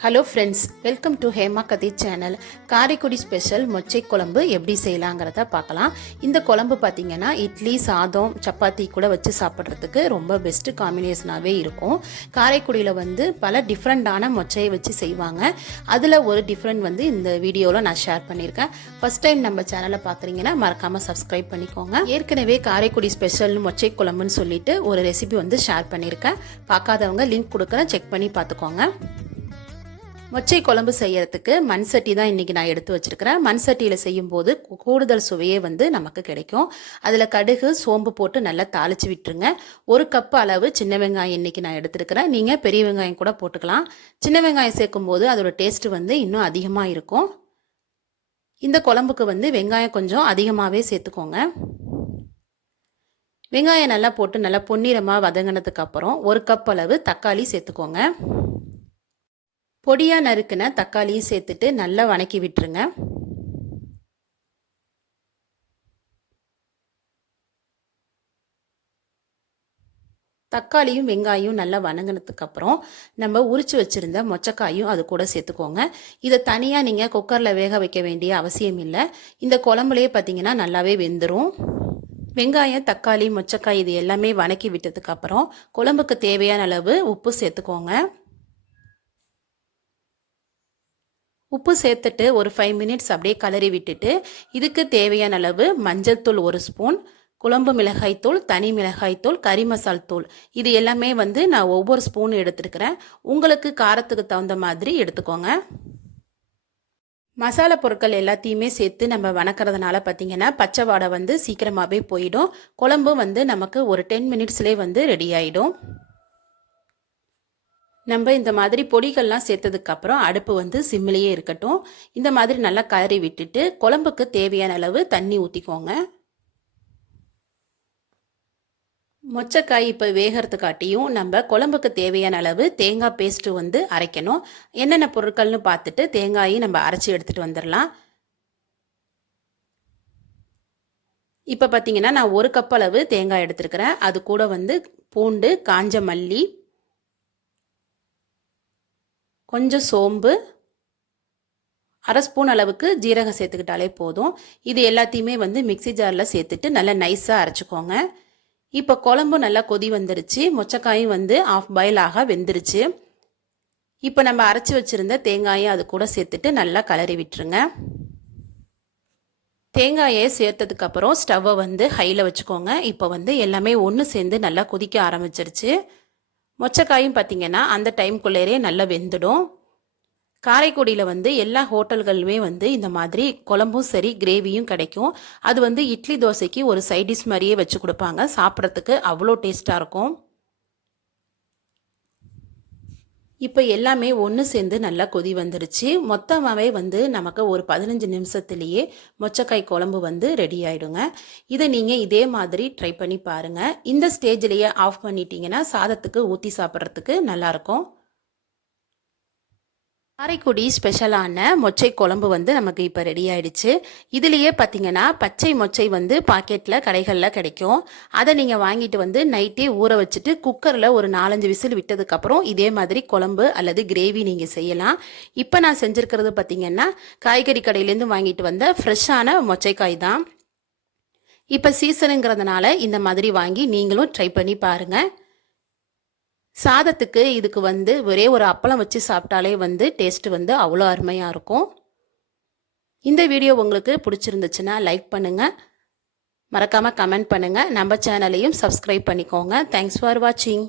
Hello friends welcome to Hema Kathi channel Karaikudi special மொச்சை குழம்பு எப்படி செய்யலாங்கிறத பார்க்கலாம் இந்த குழம்பு பார்த்தீங்கன்னா இட்லி சாதம் சப்பாத்தி கூட வச்சு சாப்பிட்றதுக்கு ரொம்ப பெஸ்ட்டு காம்பினேஷனாகவே இருக்கும் காரைக்குடியில் வந்து பல டிஃப்ரெண்ட்டான மொச்சையை வச்சு செய்வாங்க அதில் ஒரு டிஃப்ரெண்ட் வந்து இந்த வீடியோவில் நான் ஷேர் பண்ணியிருக்கேன் ஃபர்ஸ்ட் டைம் நம்ம சேனலை பார்க்குறீங்கன்னா மறக்காமல் சப்ஸ்கிரைப் பண்ணிக்கோங்க ஏற்கனவே காரைக்குடி ஸ்பெஷல் மொச்சை குழம்புன்னு சொல்லிட்டு ஒரு ரெசிபி வந்து ஷேர் பண்ணியிருக்கேன் பார்க்காதவங்க லிங்க் கொடுக்குறேன் செக் பண்ணி பார்த்துக்கோங்க மொச்சை குழம்பு செய்யறதுக்கு மண் சட்டி தான் இன்றைக்கி நான் எடுத்து வச்சுருக்கிறேன். மண் சட்டியில் செய்யும்போது கூடுதல் சுவையே வந்து நமக்கு கிடைக்கும். அதில் கடுகு சோம்பு போட்டு நல்லா தாளித்து விட்டுருங்க. ஒரு கப் அளவு சின்ன வெங்காயம் இன்றைக்கி நான் எடுத்துருக்கிறேன். நீங்கள் பெரிய வெங்காயம் கூட போட்டுக்கலாம். சின்ன வெங்காயம் சேர்க்கும்போது அதோட டேஸ்ட்டு வந்து இன்னும் அதிகமாக இருக்கும். இந்த குழம்புக்கு வந்து வெங்காயம் கொஞ்சம் அதிகமாகவே சேர்த்துக்கோங்க. வெங்காயம் நல்லா போட்டு நல்லா பொன்னிறமாக வதங்கினதுக்கு அப்புறம் ஒரு கப் அளவு தக்காளி சேர்த்துக்கோங்க. பொடியாக நறுக்கின தக்காளியும் சேர்த்துட்டு நல்லா வணக்கி விட்டுருங்க. தக்காளியும் வெங்காயம் நல்லா வணங்கினதுக்கு அப்புறம் நம்ம உரிச்சு வச்சிருந்த மொச்சக்காயும் அது கூட சேர்த்துக்கோங்க. இதை தனியாக நீங்கள் குக்கரில் வேக வைக்க வேண்டிய அவசியம் இல்லை. இந்த குழம்புலேயே பார்த்தீங்கன்னா நல்லாவே வெந்துடும் வெங்காயம் தக்காளி மொச்சக்காய் இது எல்லாமே வணக்கி விட்டதுக்கு அப்புறம் குழம்புக்கு தேவையான அளவு உப்பு சேர்த்துக்கோங்க. உப்பு சேர்த்துட்டு ஒரு ஃபைவ் மினிட்ஸ் அப்படியே கலரி விட்டுட்டு இதுக்கு தேவையான அளவு மஞ்சள் தூள் ஒரு ஸ்பூன் குழம்பு மிளகாய்த்தூள் தனி மிளகாய்த்தூள் கறி மசால் தூள். இது எல்லாமே வந்து நான் ஒவ்வொரு ஸ்பூன் எடுத்துருக்கிறேன். உங்களுக்கு காரத்துக்கு தகுந்த மாதிரி எடுத்துக்கோங்க. மசாலா பொருட்கள் எல்லாத்தையுமே சேர்த்து நம்ம வணக்கிறதுனால பார்த்தீங்கன்னா பச்சை வாடை வந்து சீக்கிரமாகவே போயிடும். குழம்பும் வந்து நமக்கு ஒரு டென் மினிட்ஸ்லேயே வந்து ரெடி ஆகிடும் நம்ம இந்த மாதிரி பொடிகள்லாம் சேர்த்ததுக்கப்புறம் அடுப்பு வந்து சிம்மிலேயே இருக்கட்டும். இந்த மாதிரி நல்லா கறி விட்டுட்டு குழம்புக்கு தேவையான அளவு தண்ணி ஊற்றிக்கோங்க மொச்சக்காய் இப்போ வேகிறதுக்காட்டியும் நம்ம குழம்புக்கு தேவையான அளவு தேங்காய் பேஸ்ட்டு வந்து அரைக்கணும். என்னென்ன பொருட்கள்னு பார்த்துட்டு தேங்காயும் நம்ம அரைச்சி எடுத்துகிட்டு வந்துடலாம் இப்போ பார்த்தீங்கன்னா நான் ஒரு கப் அளவு தேங்காய் எடுத்துருக்கிறேன். அது கூட வந்து பூண்டு காஞ்ச மல்லி கொஞ்சம் சோம்பு அரை ஸ்பூன் அளவுக்கு ஜீரகம் சேர்த்துக்கிட்டாலே போதும். இது எல்லாத்தையுமே வந்து மிக்ஸி ஜாரில் சேர்த்துட்டு நல்லா நைஸாக அரைச்சிக்கோங்க. இப்போ குழம்பு நல்லா கொதி வந்துருச்சு. மொச்சக்காயும் வந்து ஆஃப் பாயில் ஆக வெந்துருச்சு. இப்போ நம்ம அரைச்சி வச்சுருந்த தேங்காயை அது கூட சேர்த்துட்டு நல்லா கலரி விட்டுருங்க. தேங்காயை சேர்த்ததுக்கப்புறம் ஸ்டவ்வை வந்து ஹையில் வச்சுக்கோங்க. இப்போ வந்து எல்லாமே ஒன்று சேர்ந்து நல்லா கொதிக்க ஆரம்பிச்சிருச்சு. மொச்சக்காயும் பார்த்தீங்கன்னா அந்த டைம்குள்ளேரே நல்லா வெந்துடும். காரைக்குடியில் வந்து எல்லா ஹோட்டல்களுமே வந்து இந்த மாதிரி குழம்பும் சரி கிரேவியும் கிடைக்கும். அது வந்து இட்லி தோசைக்கு ஒரு சைடிஷ் மாதிரியே வச்சு கொடுப்பாங்க. சாப்பிட்றதுக்கு அவ்வளோ டேஸ்ட்டாக இருக்கும். இப்போ எல்லாமே ஒன்று சேர்ந்து நல்லா கொதி வந்துருச்சு. மொத்தமாகவே வந்து நமக்கு ஒரு பதினஞ்சு நிமிஷத்துலேயே மொச்சக்காய் குழம்பு வந்து ரெடி ஆகிடுங்க இதை நீங்கள் இதே மாதிரி ட்ரை பண்ணி பாருங்கள் இந்த ஸ்டேஜ்லேயே ஆஃப் பண்ணிட்டீங்கன்னா சாதத்துக்கு ஊற்றி சாப்பிட்றதுக்கு நல்லாயிருக்கும் காரைக்குடி ஸ்பெஷலான மொச்சை குழம்பு வந்து நமக்கு இப்போ ரெடி ஆயிடுச்சு. இதுலேயே பார்த்தீங்கன்னா பச்சை மொச்சை வந்து பாக்கெட்டில் கடைகளில் கிடைக்கும். அதை நீங்கள் வாங்கிட்டு வந்து நைட்டே ஊற வச்சுட்டு குக்கரில் ஒரு நாலஞ்சு விசில் விட்டதுக்கப்புறம் இதே மாதிரி குழம்பு அல்லது கிரேவி நீங்கள் செய்யலாம். இப்போ நான் செஞ்சுருக்கிறது பார்த்தீங்கன்னா காய்கறி கடையிலேருந்து வாங்கிட்டு வந்த ஃப்ரெஷ்ஷான மொச்சைக்காய் தான். இப்போ சீசனுங்கிறதுனால இந்த மாதிரி வாங்கி நீங்களும் ட்ரை பண்ணி பாருங்கள் சாதத்துக்கு இதுக்கு வந்து ஒரே ஒரு அப்பளம் வச்சு சாப்பிட்டாலே வந்து டேஸ்ட் வந்து அவ்வளோ அருமையாக இருக்கும். இந்த வீடியோ உங்களுக்கு பிடிச்சிருந்துச்சுன்னா லைக் பண்ணுங்கள் மறக்காமல் கமெண்ட் பண்ணுங்கள் நம்ம சேனலையும் சப்ஸ்கிரைப் பண்ணிக்கோங்க. தேங்க்ஸ் ஃபார் வாட்சிங்